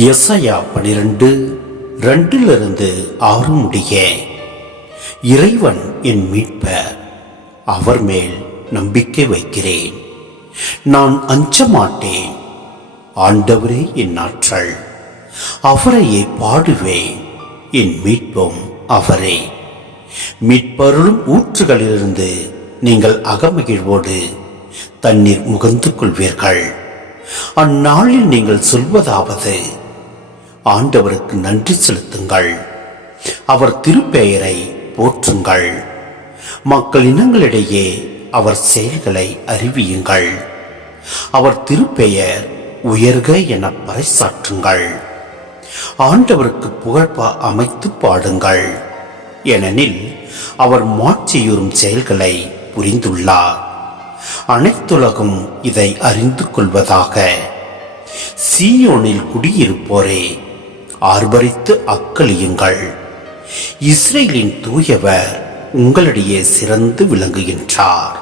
எசாயா 12:2-6 முடிய. இறைவன் என் மீட்பர், அவர் மேல் நம்பிக்கை வைக்கிறேன், நான் அஞ்ச மாட்டேன். ஆண்டவரே என் ஆற்றல், அவரையே பாடுவேன், என் மீட்பும் அவரே. மீட்பருளும் ஊற்றுகளிலிருந்து நீங்கள் அகமகிழ்வோடு தண்ணீர் முகந்து கொள்வீர்கள். அந்நாளில் நீங்கள் சொல்வதாவது: ஆண்டவருக்கு நன்றி செலுத்துங்கள், அவர் திருப்பெயரை போற்றுங்கள், மக்கள் இனங்களிடையே அவர் செயல்களை அறிவியுங்கள், அவர் திருப்பெயர் உயர்க என பறைசாற்றுங்கள். ஆண்டவருக்கு புகழ்பா அமைத்து பாடுங்கள், ஏனெனில் அவர் மாட்சியுறும் செயல்களை புரிந்துள்ளார். அனைத்துலகும் இதை அறிந்து கொள்வதாக. சீயோனில் குடியிருப்போரே, ஆர்ப்பரித்து அக்களியுங்கள், இஸ்ரேலின் தூயவர் உங்களிடையே சிறந்து விளங்குகின்றார்.